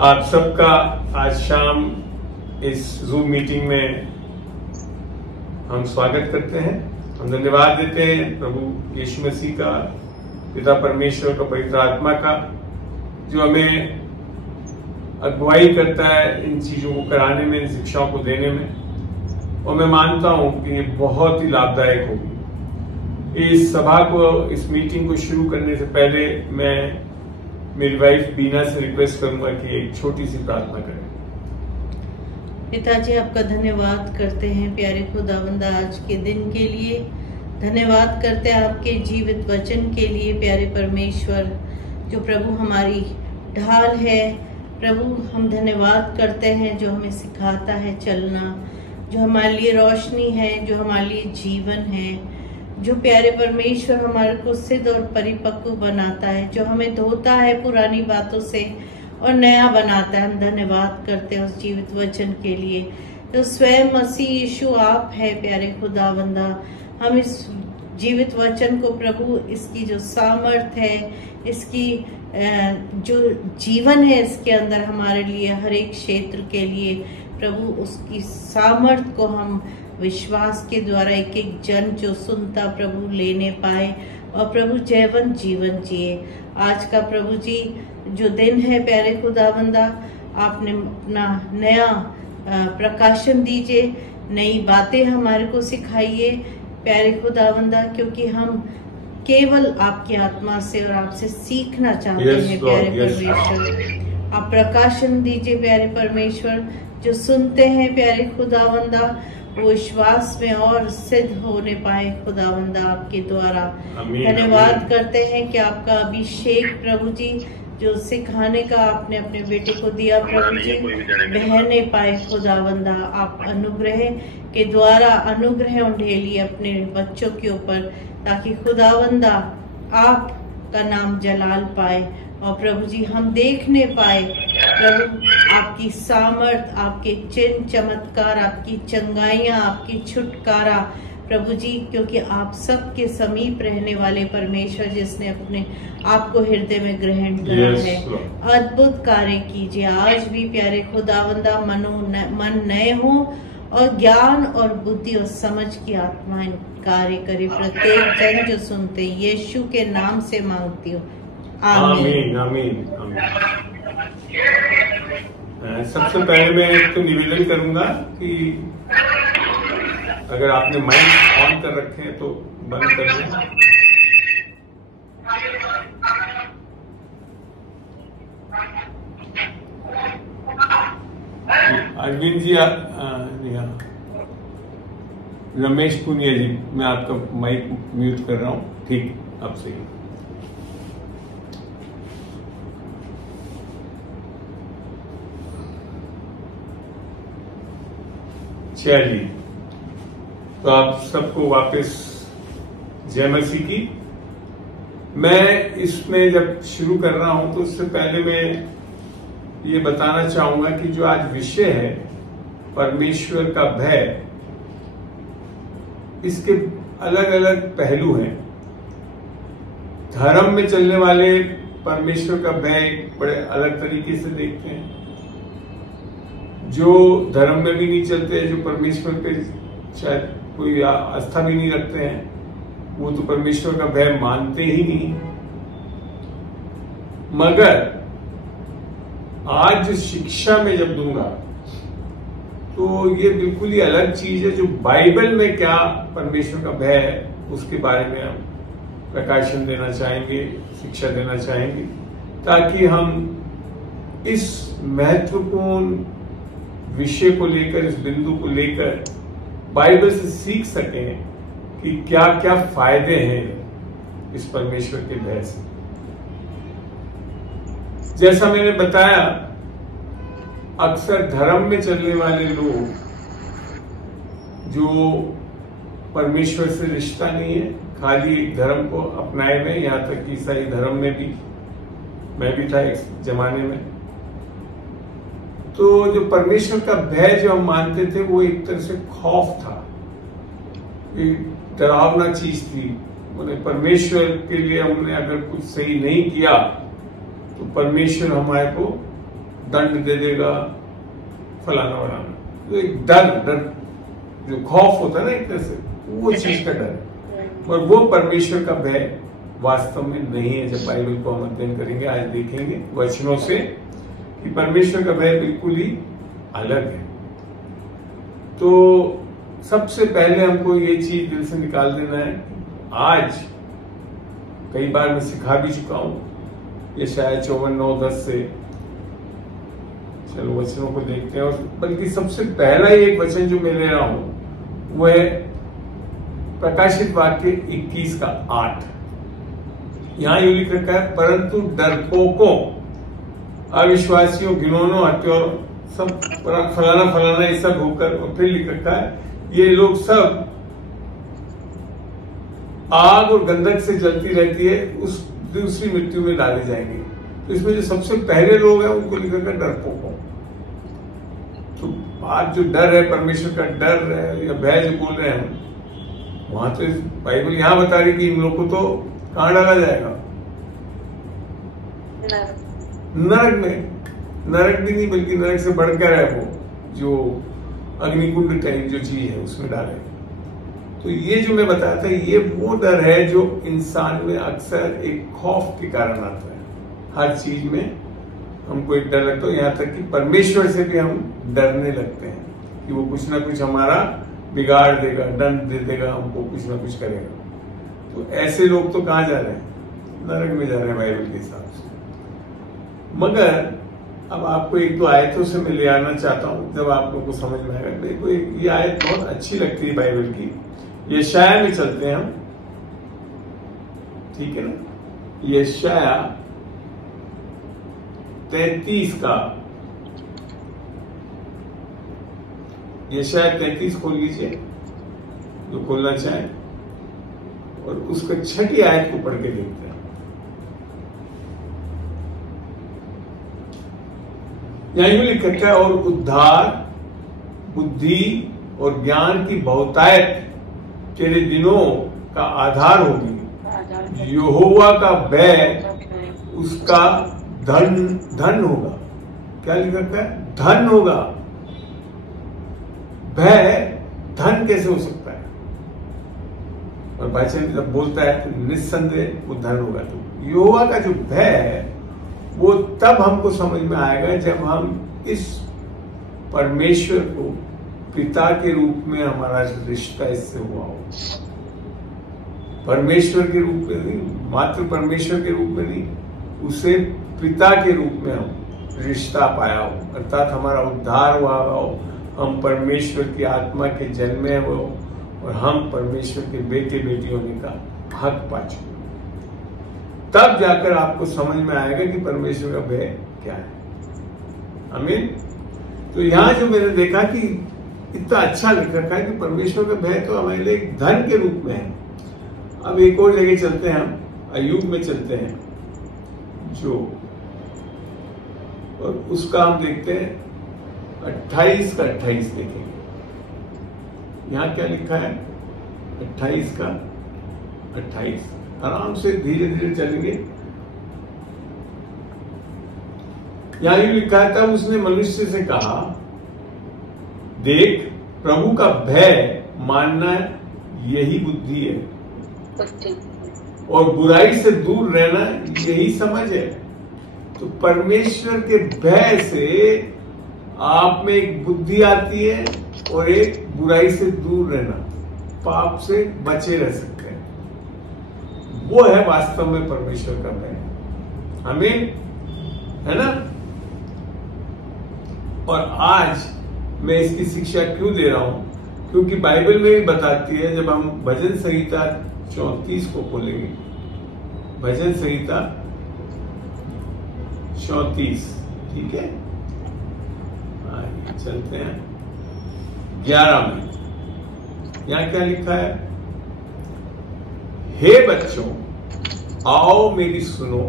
आप सबका आज शाम इस जूम मीटिंग में हम स्वागत करते हैं। हम धन्यवाद देते हैं प्रभु यीशु मसीह का, पिता परमेश्वर का, पवित्र आत्मा का, जो हमें अगुवाई करता है इन चीजों को कराने में, इन शिक्षाओं को देने में। और मैं मानता हूं कि ये बहुत ही लाभदायक होगी। इस सभा को, इस मीटिंग को शुरू करने से पहले मैं मेरी वाइफ बीना से रिक्वेस्ट करूंगा कि एक छोटी सी प्रार्थना करें। पिताजी, आपका धन्यवाद करते हैं प्यारे खुदावंदा आज के दिन के लिए। धन्यवाद करते हैं आपके जीवित वचन के लिए प्यारे परमेश्वर, जो प्रभु हमारी ढाल है। प्रभु, हम धन्यवाद करते हैं जो हमें सिखाता है चलना, जो हमारे लिए रोशनी है, जो हमारे लिए जीवन है, जो प्यारे परमेश्वर हमारे को सिद्ध और परिपक्व बनाता है, जो हमें धोता है पुरानी बातों से और नया बनाता है। हम धन्यवाद करते हैं उस जीवित वचन के लिए, जो स्वयं मसीह यीशु आप है प्यारे खुदावंदा। हम इस जीवित वचन को प्रभु, इसकी जो सामर्थ है, इसकी जो जीवन है इसके अंदर हमारे लिए, हर एक क्षेत्र के लिए प्रभु, उसकी सामर्थ को हम विश्वास के द्वारा एक एक जन जो सुनता प्रभु लेने पाए और प्रभु जयवंत जीवन जिए। आज का प्रभु जी जो दिन है प्यारे खुदावंदा, आपने अपना नया प्रकाशन दीजिए, नई बातें हमारे को सिखाइए प्यारे खुदावंदा, क्योंकि हम केवल आपकी आत्मा से और आपसे सीखना चाहते हैं प्यारे परमेश्वर। आप प्रकाशन दीजिए प्यारे परमेश्वर, जो सुनते हैं प्यारे खुदावंदा वो विश्वास में और सिद्ध होने पाए खुदावंदा आपके द्वारा। धन्यवाद करते हैं कि आपका अभिषेक प्रभु जी जो सिखाने का आपने अपने बेटे को दिया प्रभु जी, बहने पाए खुदावंदा। आप अनुग्रह के द्वारा अनुग्रह उंडेलिए अपने बच्चों के ऊपर, ताकि खुदावंदा आपका नाम जलाल पाए और प्रभु जी हम देखने पाए प्रभु आपकी सामर्थ, आपके चिन्ह चमत्कार, आपकी चंगाइयाँ, आपकी छुटकारा प्रभु जी, क्योंकि आप सबके समीप रहने वाले परमेश्वर, जिसने अपने आप को हृदय में ग्रहण करा है। अद्भुत कार्य कीजिए आज भी प्यारे खुदावंदा, मन नए हो और ज्ञान और बुद्धि और समझ की आत्मा कार्य करे प्रत्येक जन जो सुनते। यीशु के नाम से मांगती हूँ, आमीन आमीन आमीन। सबसे पहले मैं एक तो निवेदन करूंगा कि अगर आपने माइक ऑन कर रखे हैं तो बंद कर दें। अरविंद जी, रमेश पुनिया जी, मैं आपका माइक म्यूट कर रहा हूँ। ठीक, अब सही। चलिए, तो आप सबको वापस जय मसीह की। मैं इसमें जब शुरू कर रहा हूं तो उससे पहले मैं ये बताना चाहूंगा कि जो आज विषय है परमेश्वर का भय, इसके अलग अलग पहलू हैं। धर्म में चलने वाले परमेश्वर का भय बड़े अलग तरीके से देखते हैं। जो धर्म में भी नहीं चलते, जो परमेश्वर पे शायद कोई आस्था भी नहीं रखते हैं, वो तो परमेश्वर का भय मानते ही नहीं। मगर आज जो शिक्षा में जब दूंगा तो ये बिल्कुल ही अलग चीज है। जो बाइबल में क्या परमेश्वर का भय है उसके बारे में हम प्रकाशन देना चाहेंगे, शिक्षा देना चाहेंगे, ताकि हम इस महत्वपूर्ण विषय को लेकर, इस बिंदु को लेकर बाइबल से सीख सकें कि क्या क्या फायदे हैं इस परमेश्वर के भय से। जैसा मैंने बताया, अक्सर धर्म में चलने वाले लोग जो परमेश्वर से रिश्ता नहीं है, खाली एक धर्म को अपनाए हुए, यहां तक कि ईसाई धर्म में भी मैं भी था एक जमाने में। तो जो परमेश्वर का भय जो हम मानते थे वो एक तरह से खौफ था, एक डरावना चीज थी। उन्हें परमेश्वर के लिए हमने अगर कुछ सही नहीं किया तो परमेश्वर हमारे को दंड दे देगा, फलाना वलाना। तो एक डर जो खौफ होता है ना एक तरह से, वो चीज का डर है। और वो परमेश्वर का भय वास्तव में नहीं है। जब बाइबल को हम अध्ययन करेंगे, आज देखेंगे वचनों से कि परमेश्वर का भय बिल्कुल ही अलग है। तो सबसे पहले हमको ये चीज दिल से निकाल देना है। आज कई बार मैं सिखा भी चुका हूं, ये शायद 54:9-10 से। चलो वचनों को देखते हैं। और बल्कि सबसे पहला एक वचन जो मैं ले रहा हूं वो है प्रकाशित वाक्य 21:8। यहां यूं लिख रखा है, परंतु डरपोकों, अविश्वासियों, घिनौनों, हत्यारों, सब फलाना फलाना ये सब होकर, और फिर लिख रखा है ये लोग सब आग और गंधक से जलती रहती है, उस दूसरी मृत्यु में डाले जाएंगे। तो इसमें जो सबसे पहले लोग हैं उनको लिखा है डरपोकों। तो आज जो डर है, परमेश्वर का डर है या भय जो बोल रहे हैं, वहां तो बाइबल यहां बता रही कि इन लोग को तो कहां डाला जाएगा? नरक में। नरक भी नहीं, बल्कि नरक से बढ़कर है वो, जो अग्निकुंड टाइप जो चीज है उसमें डाले। तो ये जो मैं बताया था, ये वो डर है जो इंसान में अक्सर एक खौफ के कारण आता है। हर चीज में हमको एक डर लगता है, यहाँ तक कि परमेश्वर से भी हम डरने लगते हैं कि वो कुछ ना कुछ हमारा बिगाड़ देगा, दंड दे देगा, हमको कुछ ना कुछ करेगा। तो ऐसे लोग तो कहाँ जा रहे हैं? नरक में जा रहे हैं बाइबल के हिसाब से। मगर अब आपको एक दो आयतों से मैं ले आना चाहता हूं, जब आप लोगों को समझ में आएगा। मेरे को ये आयत बहुत अच्छी लगती है बाइबल की। यशाया में चलते हैं हम, ठीक है ना? यशाया 33 का, यशाया 33 खोल लीजिए जो खोलना चाहे, और उसका 6ठी आयत को पढ़ के देखते हैं। यहां यूं लिखा है, और उद्धार, बुद्धि और ज्ञान की बहुतायत तेरे दिनों का आधार होगी। यहोवा का भय उसका धन होगा। क्या लिखा है? धन होगा। भय धन कैसे हो सकता है? और वचन जब बोलता है तो निस्संदेह वो धन होगा। तो यहोवा का जो भय है वो तब हमको समझ में आएगा जब हम इस परमेश्वर को पिता के रूप में, हमारा रिश्ता इससे हुआ हो। परमेश्वर के रूप में नहीं, मात्र परमेश्वर के रूप में नहीं, उसे पिता के रूप में हम रिश्ता पाया हो, अर्थात हमारा उद्धार हुआ हो, हम परमेश्वर की आत्मा के जन्मे हो और हम परमेश्वर के बेटे बेटी होने का हक पा चुके। तब जाकर आपको समझ में आएगा कि परमेश्वर का भय क्या है। आमीन। तो यहां जो मैंने देखा कि इतना अच्छा लिख रखा है कि परमेश्वर का भय तो हमारे लिए एक धन के रूप में है। अब एक और जगह चलते हैं, हम अय्यूब में चलते हैं जो, और उसका हम देखते हैं 28 का 28 देखेंगे। यहां क्या लिखा है? 28 का 28। आराम से धीरे धीरे चलेंगे। यहां यूं लिखा है, तब उसने मनुष्य से कहा, देख प्रभु का भय मानना यही बुद्धि है, और बुराई से दूर रहना यही समझ है। तो परमेश्वर के भय से आप में एक बुद्धि आती है और एक बुराई से दूर रहना, पाप से बचे रह सकते हैं। वो है वास्तव में परमेश्वर का भय। आमीन, है ना? और आज मैं इसकी शिक्षा क्यों दे रहा हूं? क्योंकि बाइबल में भी बताती है। जब हम भजन संहिता 34 को खोलेंगे, भजन संहिता 34, ठीक है, चलते हैं 11 में। यहां क्या लिखा है? हे बच्चों, आओ मेरी सुनो,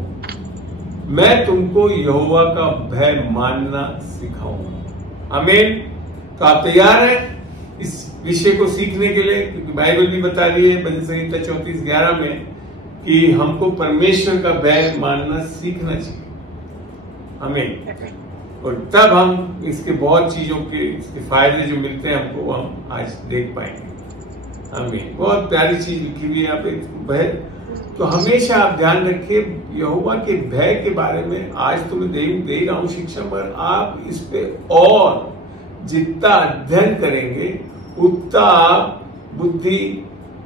मैं तुमको यहोवा का भय मानना सिखाऊंगा। आमीन। तो आप तैयार हैं इस विषय को सीखने के लिए? क्योंकि बाइबल भी बता रही है भजन संहिता 34:11 में कि हमको परमेश्वर का भय मानना सीखना चाहिए। आमीन। और तब हम इसके बहुत चीजों के इसके फायदे जो मिलते हैं हमको वो हम आज देख पाएंगे। हमें बहुत प्यारी चीज लिखी हुई है यहाँ पे भय। तो हमेशा आप ध्यान रखिए यहोवा के भय के बारे में आज तो मैं दे रहा हूं शिक्षा, पर आप इस पे और जितना अध्ययन करेंगे उतना आप बुद्धि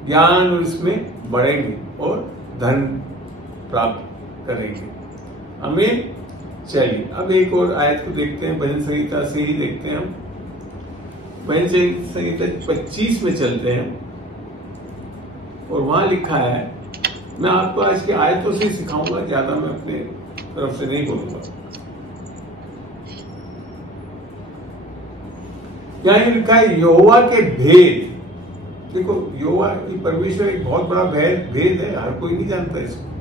ज्ञान और इसमें बढ़ेंगे और धन प्राप्त करेंगे। हमें चलिए अब एक और आयत को देखते हैं, भजन संहिता से ही देखते हैं हम। भजन संहिता 25 में चलते हैं और वहां लिखा है, मैं आपको आज की आयतों से सिखाऊंगा, ज्यादा मैं अपने तरफ से नहीं बोलूंगा। यहां लिखा है यहोवा के भेद। देखो यहोवा की परमेश्वर एक बहुत बड़ा भेद है, हर कोई नहीं जानता इसको।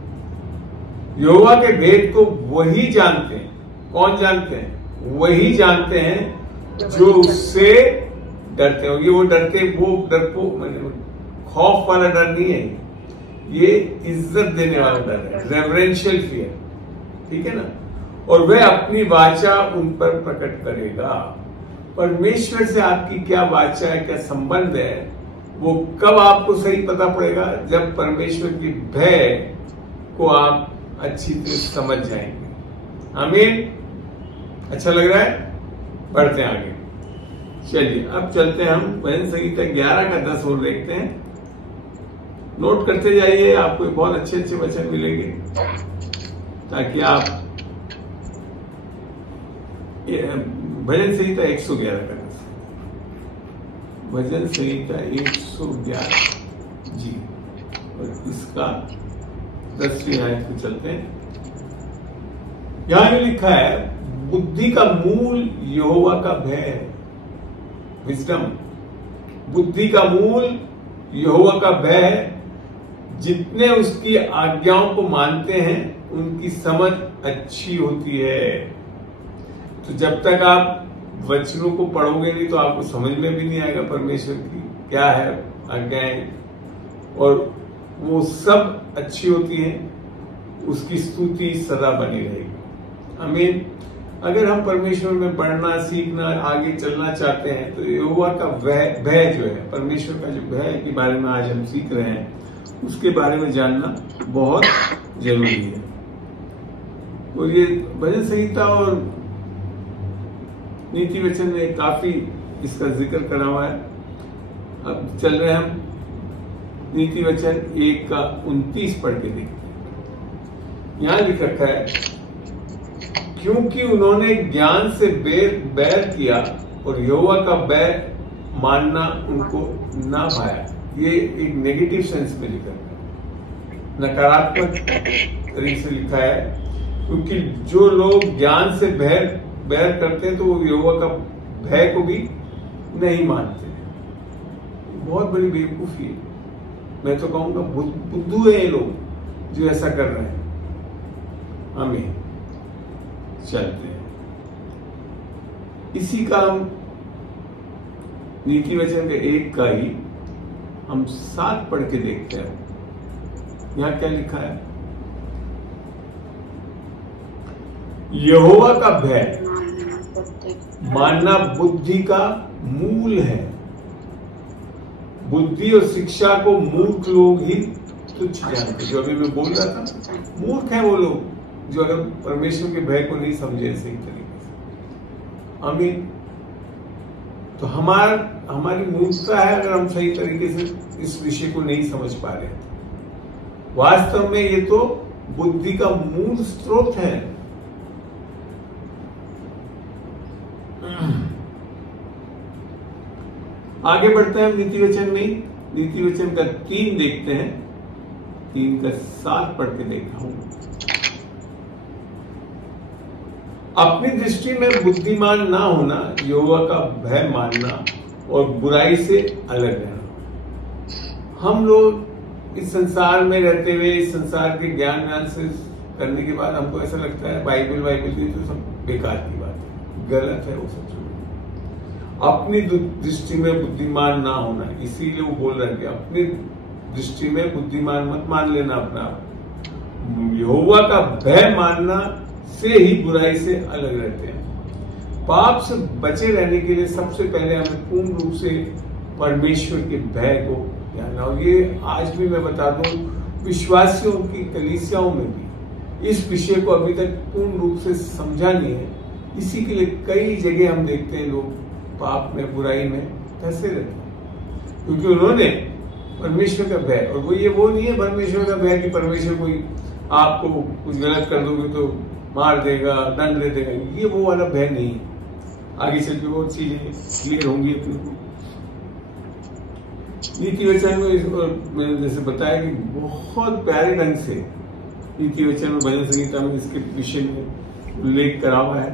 यहोवा के भेद को वही जानते हैं। कौन जानते हैं? वही जानते हैं जो उससे डरते हो। ये वो डर को खौफ वाला डर नहीं है, ये इज्जत देने वाला डर है, रेवरेंशियल फियर, ठीक है ना। और वह अपनी वाचा उन पर प्रकट करेगा। परमेश्वर से आपकी क्या वाचा है, क्या संबंध है, वो कब आपको सही पता पड़ेगा? जब परमेश्वर की भय को आप अच्छी तरह समझ जाएंगे। आमीन। अच्छा लग रहा है? बढ़ते हैं आगे। चलिए अब चलते हैं हम भजन संहिता 11 का 10 और देखते हैं। नोट करते जाइए, आपको बहुत अच्छे अच्छे वचन मिलेंगे ताकि आप भजन संहिता 111 का 10, भजन संहिता 111 जी, और इसका 10वीं आयत पे चलते हैं। यहां लिखा है बुद्धि का मूल यहोवा का भय है। विजडम, बुद्धि का मूल यहोवा का भय है। जितने उसकी आज्ञाओं को मानते हैं उनकी समझ अच्छी होती है। तो जब तक आप वचनों को पढ़ोगे नहीं तो आपको समझ में भी नहीं आएगा परमेश्वर की क्या है आज्ञाएं, और वो सब अच्छी होती है, उसकी स्तुति सदा बनी रहेगी। आमीन। अगर हम परमेश्वर में बढ़ना सीखना आगे चलना चाहते हैं तो यहोवा का भय जो है, परमेश्वर का जो भय के बारे में आज हम सीख रहे हैं, उसके बारे में जानना बहुत जरूरी है। और ये भजन संहिता और नीति वचन ने काफी इसका जिक्र करा हुआ है। अब चल रहे हैं हम नीति वचन 1 का 29 पढ़ के देखते हैं। यहां लिख रखा है, क्योंकि उन्होंने ज्ञान से बैर किया और यहोवा का भय मानना उनको ना भाया। ये एक नेगेटिव सेंस में लिखा है, नकारात्मक तरीके से लिखा है, क्योंकि जो लोग ज्ञान से बैर करते हैं तो वो यहोवा का भय को भी नहीं मानते। बहुत बड़ी बेवकूफी है, मैं तो कहूंगा बुद्धू है ये लोग जो ऐसा कर रहे हैं। हमें चलते हैं इसी का हम नीति वचन के 1 का ही हम 7 पढ़ के देखते हैं। यहां क्या लिखा है? यहोवा का भय मानना बुद्धि का मूल है। बुद्धि और शिक्षा को मूर्ख लोग ही तुच्छ जानते। जो अभी मैं बोल रहा था, मूर्ख है वो लोग जो अगर परमेश्वर के भय को नहीं समझे सही तरीके से। आमीन। तो हमारी मूर्खता है अगर हम सही तरीके से इस विषय को नहीं समझ पा रहे। वास्तव में ये तो बुद्धि का मूल स्रोत है। आगे बढ़ते हैं नीति वचन में। नीति वचन का 3 देखते हैं। 3 का 7 पढ़ के देखता हूं। अपनी दृष्टि में बुद्धिमान ना होना, यहोवा का भय मानना और बुराई से अलग रहना। हम लोग इस संसार में रहते हुए इस संसार के ज्ञान से करने के बाद हमको ऐसा लगता है बाइबल ये तो सब बेकार की बात है, गलत है वो सब। अपनी दृष्टि में बुद्धिमान ना होना, इसीलिए वो बोल रहे हैं कि अपनी दृष्टि में बुद्धिमान मत मान लेना अपना। यहोवा का भय मानना से ही बुराई से अलग रहते हैं। पाप से बचे रहने के लिए सबसे पहले हमें पूर्ण रूप से परमेश्वर के भय को जानना। और ये आज भी मैं बता दूं, विश्वासियों की कलीसियाओं में भी इस विषय को अभी तक पूर्ण रूप से समझा नहीं है। इसी के लिए कई जगह हम देखते हैं लोग पाप में, बुराई में फंसे रहते हैं, क्योंकि उन्होंने परमेश्वर का भय, और वो नहीं है परमेश्वर का भय कि परमेश्वर कोई आपको कुछ गलत कर दोगे तो मार देगा, दंड दे देगा, ये वो वाला भय नहीं है। आगे चल के बहुत चीजें क्लियर होंगी अपने को। नीति वचन में मैंने जैसे बताया कि बहुत प्यारे ढंग से नीति वचन में, भजन संहिता में इसके विषय में उल्लेख करा हुआ है।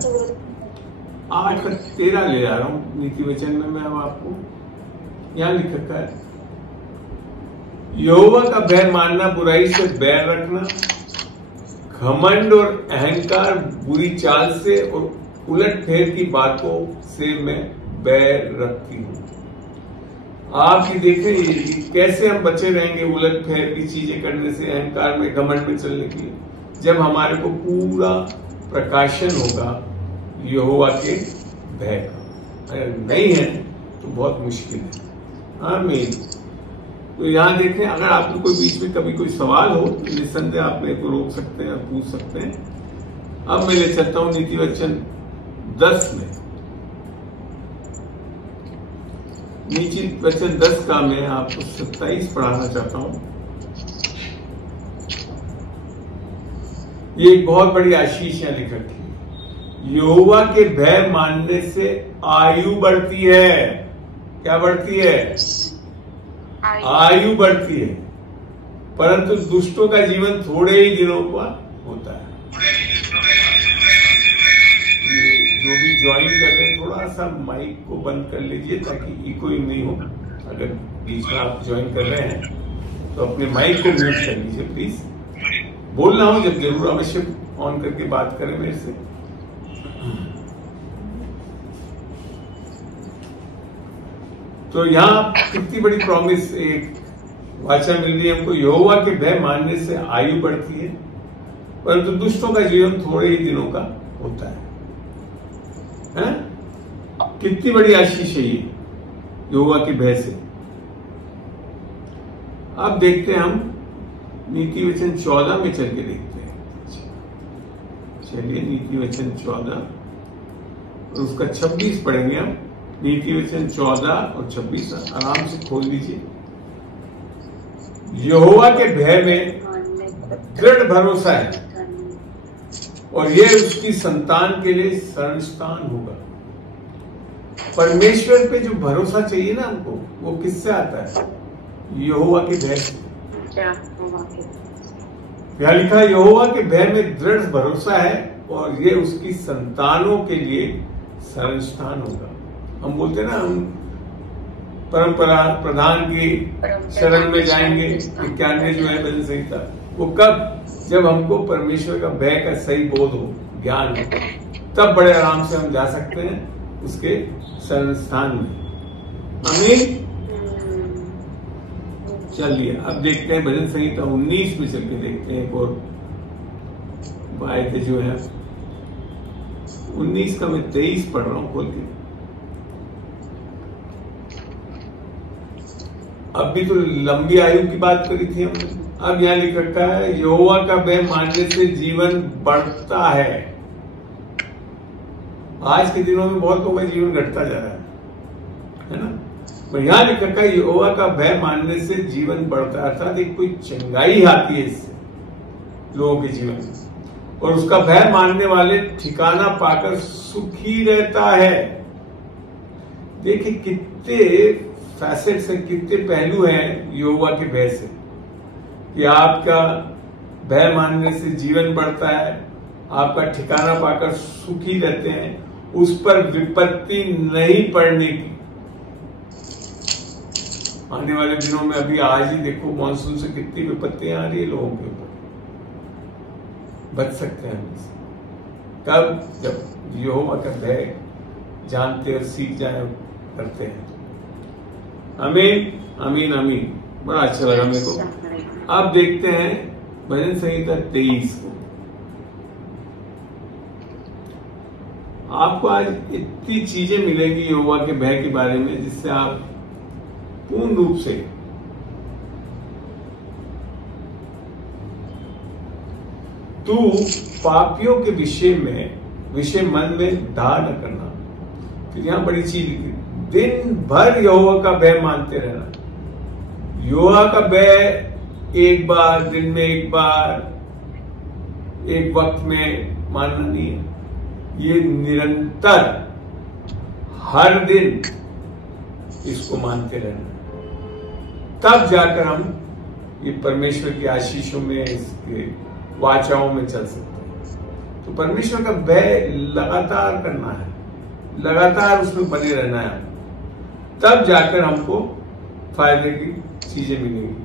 8 का 13 ले जा रहा हूं नीति वचन में मैं अब आपको। यहां लिख रखा है, यहोवा का भय मानना, बुराई से बैर रखना, घमंड और अहंकार, बुरी चाल से और उलट फेर की बातों से मैं बैर रखती हूं। आप ही देखें कैसे हम बचे रहेंगे उलट फेर की चीजें करने से, अहंकार में, घमंड में चलने के लिए, जब हमारे को पूरा प्रकाशन होगा यहोवा के भय का। अगर नहीं है तो बहुत मुश्किल है। आमीन। तो यहाँ देखें, अगर आपको कोई बीच में कभी कोई सवाल हो तो निस्संदेह आप मेरे को रोक सकते हैं और पूछ सकते हैं। अब मैं ले चलता हूं नीति वचन 10 में। नीति वचन 10 का मैं आपको 27 पढ़ाना चाहता हूं। ये एक बहुत बड़ी आशीष यहां लिख रखी है। यहोवा के भय मानने से आयु बढ़ती है। क्या बढ़ती है? आयु बढ़ती है, परंतु दुष्टों का जीवन थोड़े ही दिनों का होता है। जो भी ज्वाइन कर रहे हैं, थोड़ा सा माइक को बंद कर लीजिए ताकि इकोइंग नहीं हो। अगर बीच में आप ज्वाइन कर रहे हैं तो अपने माइक को म्यूट कर लीजिए प्लीज। बोलना हो जब जरूर अवश्य ऑन करके बात करें मेरे से। तो यहाँ कितनी बड़ी प्रॉमिस, एक वाचा मिल रही है हमको, यहोवा के भय मानने से आयु बढ़ती है, परंतु दुष्टों का जीवन थोड़े ही दिनों का होता है। कितनी बड़ी आशीष है ये यहोवा के भय से। अब देखते हैं हम नीति वचन 14 में चल के देखते हैं। चलिए नीति वचन 14 और उसका 26 पढ़ेंगे हम। नीति वचन 14 और 26 आराम से खोल लीजिए। यहोवा के भय में दृढ़ भरोसा है और यह उसकी संतान के लिए शरण स्थान होगा। परमेश्वर पे जो भरोसा चाहिए ना हमको, वो किससे आता है? यहोवा के भय से। क्या लिखा है? यहोवा के भय में दृढ़ भरोसा है और ये उसकी संतानों के लिए शरण स्थान होगा। हम बोलते हैं ना, हम परंपरा प्रधान की शरण में जाएंगे। 91 जो है भजन संहिता, वो कब? जब हमको परमेश्वर का भय का सही बोध हो, ज्ञान हो, तब बड़े आराम से हम जा सकते हैं उसके शरण स्थान में। आमीन। चलिए अब देखते हैं भजन संहिता 19 में चल के देखते हैं। एक और आयत जो है 19 का मैं 23 पढ़ रहा हूं खोल के। अब भी तो लंबी आयु की बात करी थी हमने। अब यहां लिख रखा है, यहोवा का भय मानने से जीवन बढ़ता है। आज के दिनों में बहुत लोगों का जीवन घटता जा रहा है ना। पर यहां लिख रखा है, यहोवा का भय मानने से जीवन बढ़ता है, अर्थात एक कोई चंगाई आती है इससे लोगों के जीवन में, और उसका भय मानने वाले ठिकाना पाकर सुखी रहता है। देखिए कितने फैसेट्स हैं, कितने पहलू हैं यहोवा के भय से, कि आपका भय मानने से जीवन बढ़ता है, आपका ठिकाना पाकर सुखी रहते हैं, उस पर विपत्ति नहीं पड़ने की। आने वाले दिनों में, अभी आज ही देखो मानसून से कितनी विपत्तियां आ रही है लोगों के ऊपर। बच सकते हैं हम इससे कब? जब यहोवा का भय जानते और सीख जाए करते हैं। आमीन आमीन आमीन। बड़ा अच्छा लगा मेरे को। अब देखते हैं भजन संहिता 23 को। आपको आज इतनी चीजें मिलेंगी यहोवा के भय के बारे में, जिससे आप पूर्ण रूप से तू पापियों के विषय मन में धा न करना। फिर यहां बड़ी चीज लिखी, दिन भर यहोवा का भय मानते रहना। यहोवा का भय एक बार, दिन में एक बार, एक वक्त में मानना नहीं है, ये निरंतर हर दिन इसको मानते रहना, तब जाकर हम ये परमेश्वर की आशीषों में, इसके वाचाओं में चल सकते हैं। तो परमेश्वर का भय लगातार करना है, लगातार उसमें बने रहना है, तब जाकर हमको फायदे की चीजें मिलेंगी।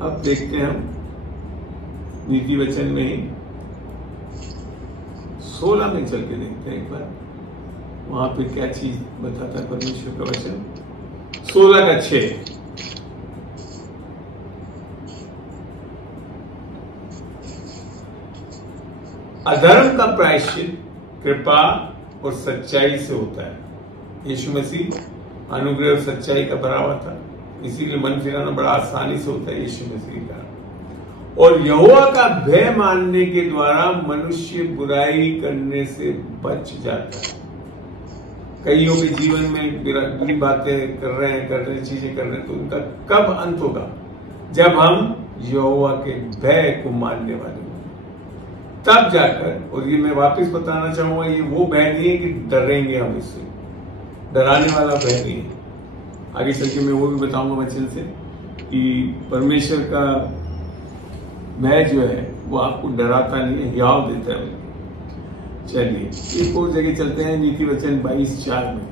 अब देखते हैं हम नीति वचन में ही 16 में चल के देखते हैं एक बार, वहां पे क्या चीज बताता है परमेश्वर का वचन। 16:6 अधर्म का प्रायश्चित कृपा और सच्चाई से होता है। यीशु मसीह अनुग्रह और सच्चाई का भरा हुआ था, इसीलिए मन फिराना बड़ा आसानी से होता है यीशु मसीह का। और यहोवा का भय मानने के द्वारा मनुष्य बुराई करने से बच जाता है। कईयों के जीवन में बुरी बातें कर रहे हैं, चीजें कर रहे हैं, तो उनका कब अंत होगा? जब हम यहोवा के भय को मानने वाले होंगे, तब जाकर। और ये मैं वापस बताना चाहूंगा, ये वो भय नहीं है कि डरेंगे हम इससे, डराने वाला भय नहीं है। आगे चल के मैं वो भी बताऊंगा वचन से कि परमेश्वर का भय जो है वो आपको डराता नहीं है, हियाव देता है। चलिए एक और जगह चलते हैं, नीति वचन 22:4 में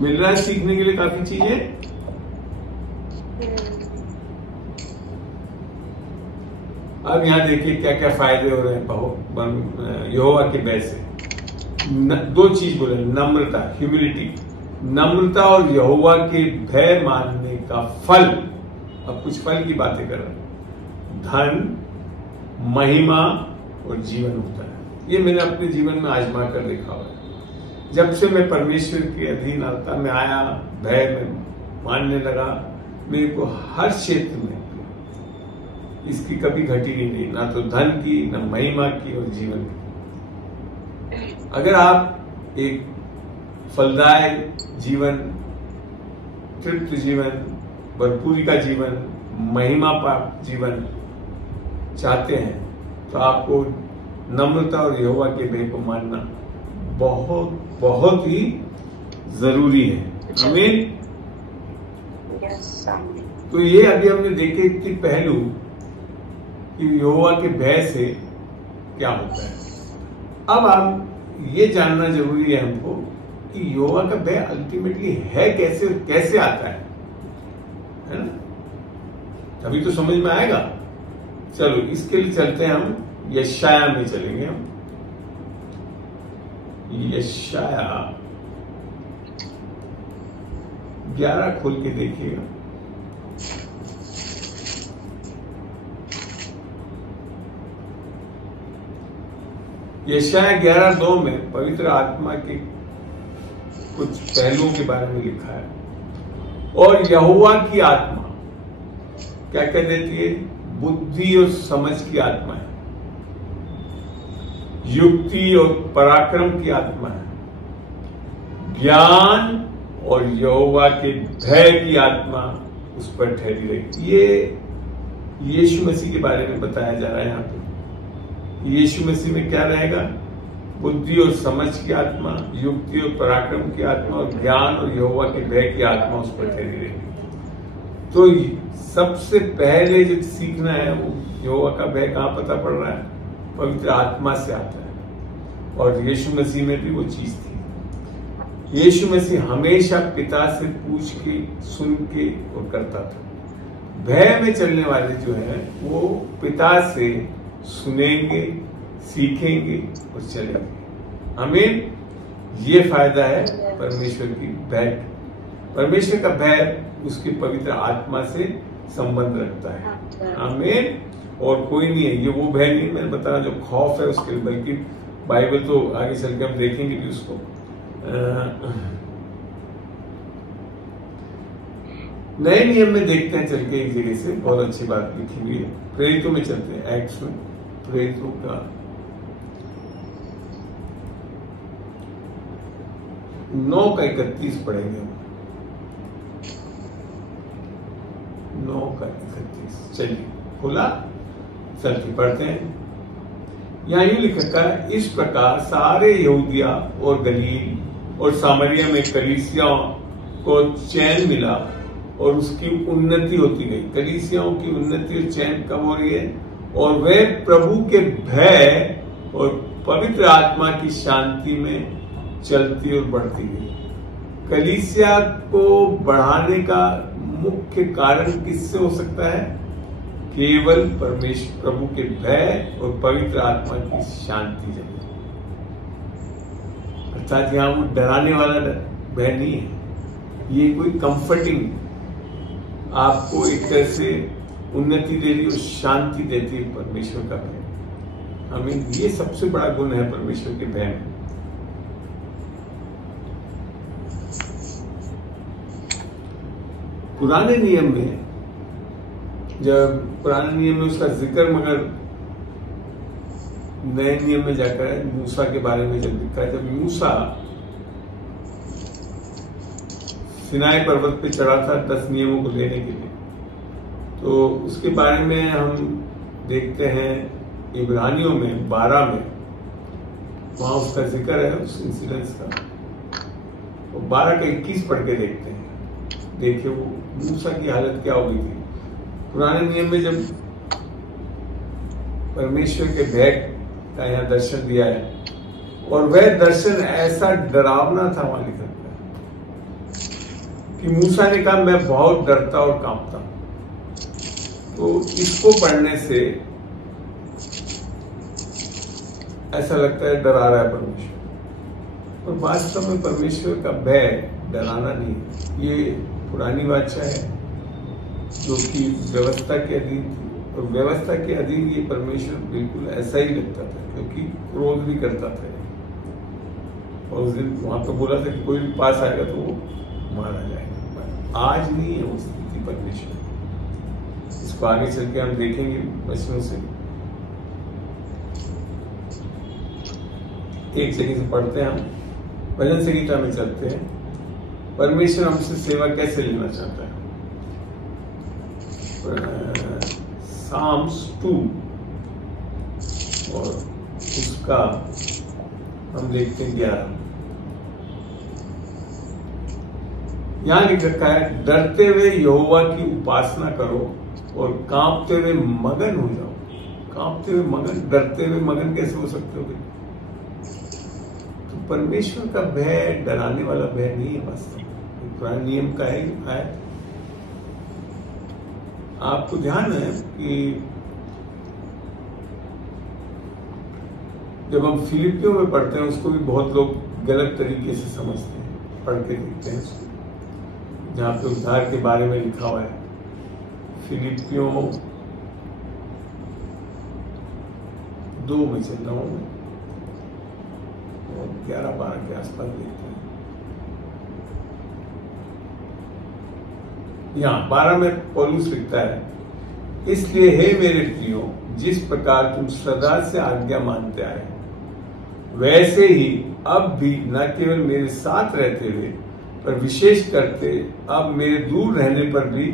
मिल रहा है सीखने के लिए काफी चीजें। अब यहां देखिए क्या क्या फायदे हो रहे हैं यहोवा के भय से। दो चीज बोले, नम्रता, ह्यूमिलिटी, नम्रता और यहोवा के भय मानने का फल। अब कुछ फल की बातें कर रहे हैं। धन, महिमा और जीवन होता है। ये मैंने अपने जीवन में आजमा कर देखा हुआ है। जब से मैं परमेश्वर के अधीन आता में आया, भय में मानने लगा, मेरे को हर क्षेत्र में इसकी कभी घटी नहीं दी, ना तो धन की, ना महिमा की और जीवन की। अगर आप एक फलदायी जीवन, तृप्त जीवन, भरपूरी का जीवन, महिमा पाप जीवन चाहते हैं, तो आपको नम्रता और यहोवा के भय को मानना बहुत बहुत ही जरूरी है। आमीन। तो ये अभी हमने देखे इतनी पहलू कि यहोवा के भय से क्या होता है। अब आप ये जानना जरूरी है हमको कि यहोवा का भय अल्टीमेटली है कैसे, कैसे आता है ना? तभी तो समझ में आएगा। चलो इसके लिए चलते हैं हम, यशाया में चलेंगे हम। यशाया 11 खोल के देखिएगा। यशाया 11:2 में पवित्र आत्मा के कुछ पहलुओं के बारे में लिखा है। और यहोवा की आत्मा क्या कह देती है? बुद्धि और समझ की आत्मा है, युक्ति और पराक्रम की आत्मा है, ज्ञान और यहोवा के भय की आत्मा उस पर ठहरी रही। ये यीशु मसीह के बारे में बताया जा रहा है यहाँ पे। यीशु मसीह में क्या रहेगा? बुद्धि और समझ की आत्मा, युक्ति और पराक्रम की आत्मा और ज्ञान और यहोवा के भय की आत्मा उस पर ठहरी रहेगी। तो सबसे पहले जो सीखना है वो यहोवा का भय कहाँ पता पड़ रहा है? पवित्र आत्मा से आता है। और यीशु मसीह में भी वो चीज थी। यीशु मसीह हमेशा पिता से पूछ के, सुन के और करता था। भय में चलने वाले जो है वो पिता से सुनेंगे, सीखेंगे और चलेंगे। हमें ये फायदा है परमेश्वर की भय। परमेश्वर का भय उसकी पवित्र आत्मा से संबंध रखता है। आमीन। और कोई नहीं है, ये वो भय नहीं मैंने बताया जो खौफ है उसके लिए, बल्कि बाइबल तो आगे चल के हम देखेंगे भी उसको। नए नियम में देखते हैं चल के एक जगह से, बहुत अच्छी बात लिखी हुई है। प्रेरितों में चलते हैं, एक्ट्स में, प्रेरितों का 9:31 पढ़ेंगे हम। 9:31 चलिए खोला, चलते पढ़ते हैं। यहाँ यूं लिखा है, इस प्रकार सारे यहूदिया और गलील और सामरिया में कलीसिया को चैन मिला और उसकी उन्नति होती गई। कलीसियाओं की उन्नति और चैन कब हो रही है? और वे प्रभु के भय और पवित्र आत्मा की शांति में चलती और बढ़ती गई। कलीसिया को बढ़ाने का मुख्य कारण किससे हो सकता है? केवल परमेश्वर प्रभु के भय और पवित्र आत्मा की शांति से। अर्थात यहाँ वो डराने वाला भय नहीं है, ये कोई कंफर्टिंग, आपको एक तरह से उन्नति दे रही और शांति देती है परमेश्वर का भय। हमें ये सबसे बड़ा गुण है परमेश्वर के भय में। पुराने नियम में, जब पुराने नियम में उसका जिक्र मगर नए नियम में जाकर मूसा के बारे में जब लिखा है, जब मूसा सिनाई पर्वत पे चढ़ा था 10 नियमों को लेने के लिए, तो उसके बारे में हम देखते हैं इब्रानियों में 12 में, वहां उसका जिक्र है उस इंसिडेंस का। तो 12:21 पढ़ के देखते हैं, देखिए वो मूसा की हालत क्या हो गई थी। पुराने नियम में जब परमेश्वर के भय का यहाँ दर्शन दिया है, और वह दर्शन ऐसा डरावना था, वहां लिखा है कि मूसा ने कहा मैं बहुत डरता और कांपता। तो इसको पढ़ने से ऐसा लगता है डरा रहा है परमेश्वर, और वास्तव में परमेश्वर का भय डराना नहीं है। ये पुरानी बादशाह है जो कि व्यवस्था के अधीन थी, और व्यवस्था के अधीन ये परमेश्वर बिल्कुल ऐसा ही लगता था, क्योंकि क्रोध भी करता था। और उस दिन वहां तो बोला था कि कोई भी पास आएगा तो वो मारा जाएगा। आज नहीं है वो स्थिति परमेश्वर। इसको आगे चल के हम देखेंगे वचनों से। एक जगह से पढ़ते हैं हम, भजन संगीता में चलते हैं। परमेश्वर हमसे सेवा कैसे लेना चाहता है? साम्स 2 और उसका हम देखते हैं 11। यहां लिख रखा है, डरते हुए यहोवा की उपासना करो और कांपते हुए मगन हो जाओ। कांपते हुए मगन, डरते हुए मगन कैसे हो सकते हो? तो परमेश्वर का भय डराने वाला भय नहीं है, वास्तव पुराने नियम का है। आपको ध्यान है कि जब हम फिलिपियों में पढ़ते हैं, उसको भी बहुत लोग गलत तरीके से समझते हैं, पढ़ के देखते हैं उसको, जहां पे उद्धार के बारे में लिखा हुआ है। फिलिपियों 2 में चल रहा हूं, 11-12 के आसपास देखते हैं। यहाँ 12 में पौलुस लिखता है, इसलिए हे मेरे प्रियो, जिस प्रकार तुम सदा से आज्ञा मानते आए, वैसे ही अब भी न केवल मेरे साथ रहते हुए, पर विशेष करते अब मेरे दूर रहने पर भी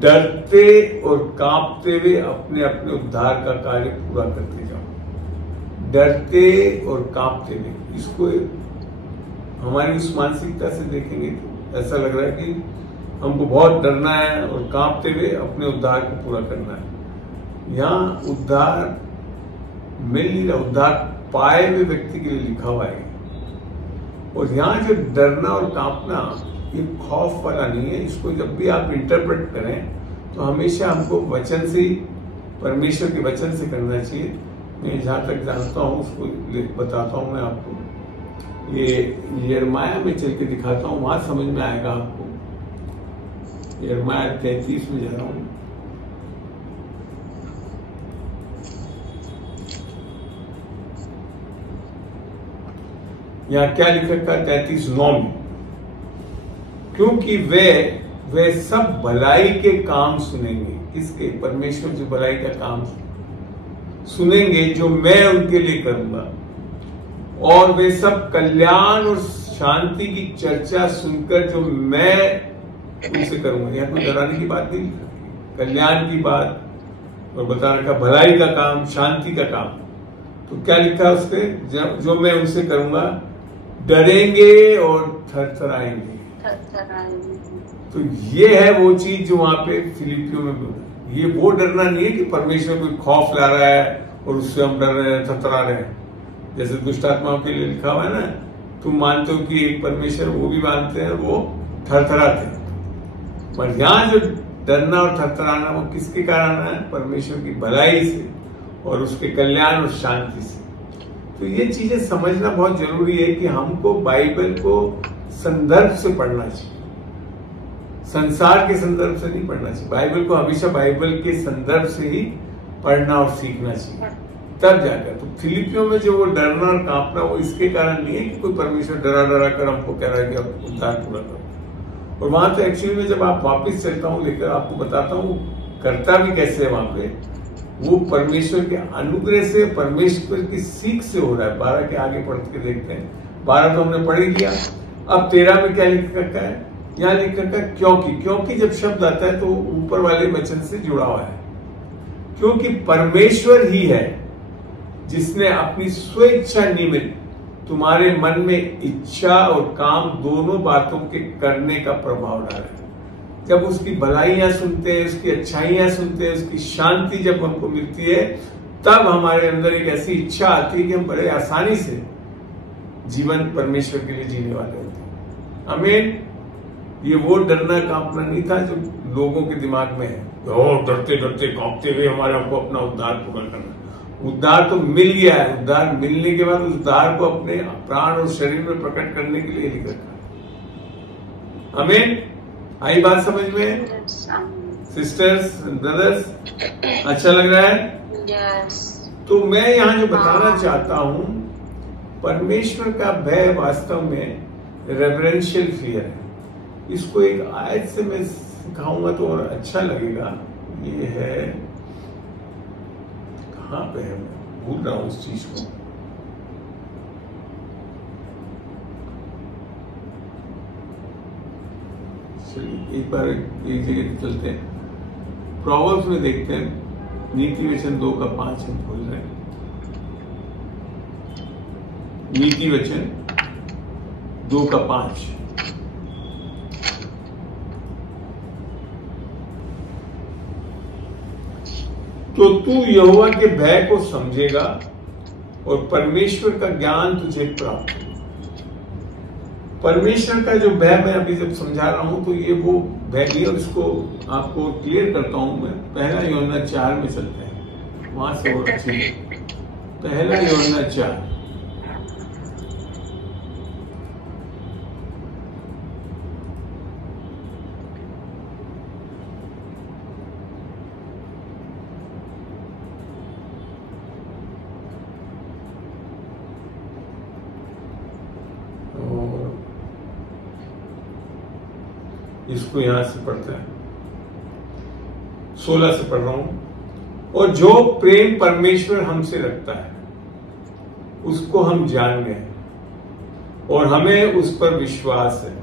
डरते और कांपते हुए अपने अपने उद्धार का कार्य पूरा करते जाओ। डरते और कांपते हुए, इसको हमारी उस मानसिकता से देखेंगे तो ऐसा लग रहा है कि हमको बहुत डरना है और कांपते हुए अपने उद्धार को पूरा करना है। यहाँ उद्धार मिल नहीं रहा, उद्धार पाए हुए व्यक्ति के लिए लिखा हुआ है। और यहाँ जो डरना और कांपना, ये खौफ वाला नहीं है। इसको जब भी आप इंटरप्रेट करें तो हमेशा हमको वचन से, परमेश्वर के वचन से करना चाहिए। मैं जहां तक जानता हूँ उसको बताता हूँ मैं आपको। ये यिर्मयाह में चल के दिखाता हूँ, वहां समझ में आएगा आपको। यिर्मयाह 33 में जा रहा हूँ। यहाँ क्या लिखा था 33:9 में, क्योंकि वे सब भलाई के काम सुनेंगे। किसके? परमेश्वर जो भलाई का काम सुनेंगे जो मैं उनके लिए करूंगा, और वे सब कल्याण और शांति की चर्चा सुनकर जो मैं उनसे करूंगा। यह कोई डराने की बात नहीं, कल्याण की बात, और बता रखा भलाई का काम, शांति का काम। तो क्या लिखा उसके? जो मैं उनसे करूंगा, डरेंगे और थरथराएंगे। तो ये है वो चीज जो वहां पे फिलिपियों में बोला। ये वो डरना नहीं है कि परमेश्वर कोई खौफ ला रहा है और उससे हम डर रहे हैं, थरथरा रहे हैं। जैसे दुष्ट आत्माओं के लिए लिखा हुआ है ना, तुम मानते हो कि एक परमेश्वर, वो भी मानते हैं, वो थरथराते हैं। पर यहाँ जो डरना और थरथराना वो किसके कारण है? परमेश्वर की भलाई से और उसके कल्याण और शांति से। तो ये चीजें समझना बहुत जरूरी है कि हमको बाइबल को संदर्भ से पढ़ना चाहिए, संसार के संदर्भ से नहीं पढ़ना चाहिए। बाइबल को हमेशा बाइबल के संदर्भ से ही पढ़ना और सीखना चाहिए, तब जाकर। तो फिलिपियों में जो वो डरना और कांपना, वो इसके कारण नहीं है कि कोई परमेश्वर डरा डरा कर हमको कह रहा है कि आप उद्धार पूरा करो। और वहां तो एक्चुअली में जब आप वापिस चलता हूँ लेकर आपको बताता हूँ करता भी कैसे है। वहां पे वो परमेश्वर के अनुग्रह से, परमेश्वर की सीख से हो रहा है। 12 के आगे पढ़ के देखते हैं। 12 तो हमने पढ़ ही लिया। अब 13 में क्या लिख रखा है? यहाँ लिख रखा है क्योंकि जब शब्द आता है तो ऊपर वाले वचन से जुड़ा हुआ है। क्योंकि परमेश्वर ही है जिसने अपनी स्वेच्छा निमित्त तुम्हारे मन में इच्छा और काम दोनों बातों के करने का प्रभाव डाला है। जब उसकी भलाइयां सुनते हैं, उसकी अच्छाइयां सुनते हैं, उसकी शांति जब हमको मिलती है, तब हमारे अंदर एक ऐसी इच्छा आती है कि हम बड़े आसानी से जीवन परमेश्वर के लिए जीने वाले होते हैं। आमीन। ये वो डरना कांपना नहीं था जो लोगों के दिमाग में है, डरते डरते कांपते हुए हमारे आपको अपना उद्धार पूरा करना। उद्धार तो मिल गया है। उद्धार मिलने के बाद उद्धार को अपने प्राण और शरीर में प्रकट करने के लिए लिख रखा है। आमीन। आई बात समझ में सिस्टर्स ब्रदर्स? अच्छा लग रहा है? तो मैं यहाँ जो बताना चाहता हूँ, परमेश्वर का भय वास्तव में रेवरेंशियल फियर है। इसको एक आयत से मैं सिखाऊंगा तो और अच्छा लगेगा। ये है, कहाँ पे है, मैं भूल रहा हूँ उस चीज को। चलिए एक बार एक जगह चलते हैं। प्रोवर्ब्स में देखते हैं, नीति वचन 2:5 हम खोल रहे हैं। नीति वचन 2:5। तो तू यहोवा के भय को समझेगा और परमेश्वर का ज्ञान तुझे प्राप्त होगा। परमेश्वर का जो भय मैं अभी जब समझा रहा हूं तो ये वो भय नहीं, और इसको आपको क्लियर करता हूं मैं। पहला यूहन्ना 4 में चलते हैं, वहां से और अच्छे। पहला यूहन्ना 4। इसको यहां से पढ़ते हैं, 16 से पढ़ रहा हूं। और जो प्रेम परमेश्वर हमसे रखता है उसको हम जान गए और हमें उस पर विश्वास है।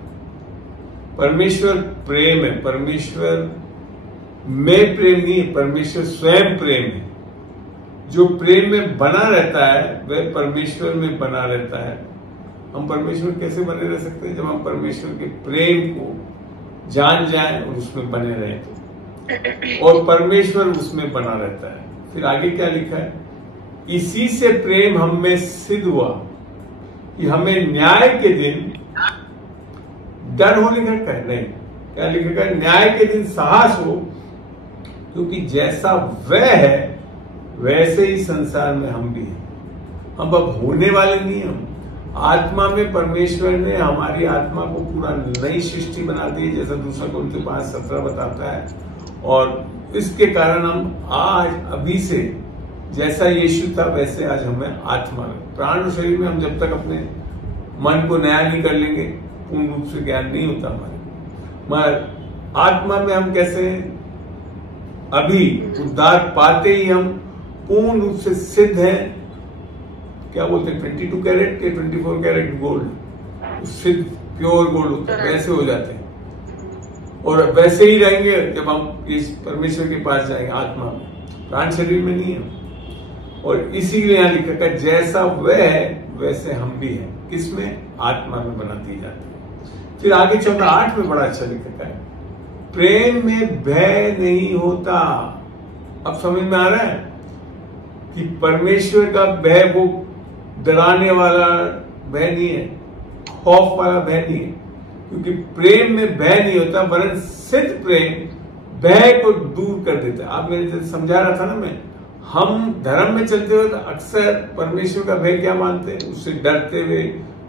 परमेश्वर प्रेम है। परमेश्वर में प्रेम नहीं है, परमेश्वर स्वयं प्रेम है। जो प्रेम में बना रहता है वह परमेश्वर में बना रहता है। हम परमेश्वर कैसे बने रह सकते हैं? जब हम परमेश्वर के प्रेम को जान जाएं और उसमें बने रहें तो। और परमेश्वर उसमें बना रहता है। फिर आगे क्या लिखा है? इसी से प्रेम हम में सिद्ध हुआ कि हमें न्याय के दिन डर हो लिखा है, नहीं, क्या लिखा है? न्याय के दिन साहस हो, क्योंकि जैसा वह है वैसे ही संसार में हम भी हैं। हम अब होने वाले नहीं। हम आत्मा में परमेश्वर ने हमारी आत्मा को पूरा नई सृष्टि बना दी, जैसा 2 कोरिन्थियों 5:17 बताता है। और इसके कारण हम आज अभी से जैसा यीशु था वैसे आज हमें आत्मा में, प्राण और शरीर में हम जब तक अपने मन को नया नहीं कर लेंगे पूर्ण रूप से ज्ञान नहीं होता हमारे। मगर आत्मा में हम कैसे हैं? अभी उद्धार पाते ही हम पूर्ण रूप से सिद्ध हैं। क्या बोलते हैं 22 कैरेट के 24 कैरेट गोल्ड, सिद्ध प्योर गोल्ड होता है, वैसे हो जाते हैं और वैसे ही रहेंगे जब हम इस परमेश्वर के पास जाएंगे आत्मा में, प्राण शरीर में नहीं है। और इसीलिए यहाँ लिखा है जैसा वह है वैसे हम भी हैं। किसमें? आत्मा में बनाती जाती है। फिर आगे चौथा 8 में बड़ा अच्छा लिखा है, प्रेम में भय नहीं होता। अब समझ में आ रहा है कि परमेश्वर का भय वो डराने वाला भय नहीं है, खौफ वाला भय नहीं है, क्योंकि प्रेम में भय नहीं होता, वरन सिद्ध प्रेम भय को दूर कर देता है। आप मेरे समझा रहा था ना मैं, हम धर्म में चलते हुए अक्सर परमेश्वर का भय क्या मानते हैं? उससे डरते हुए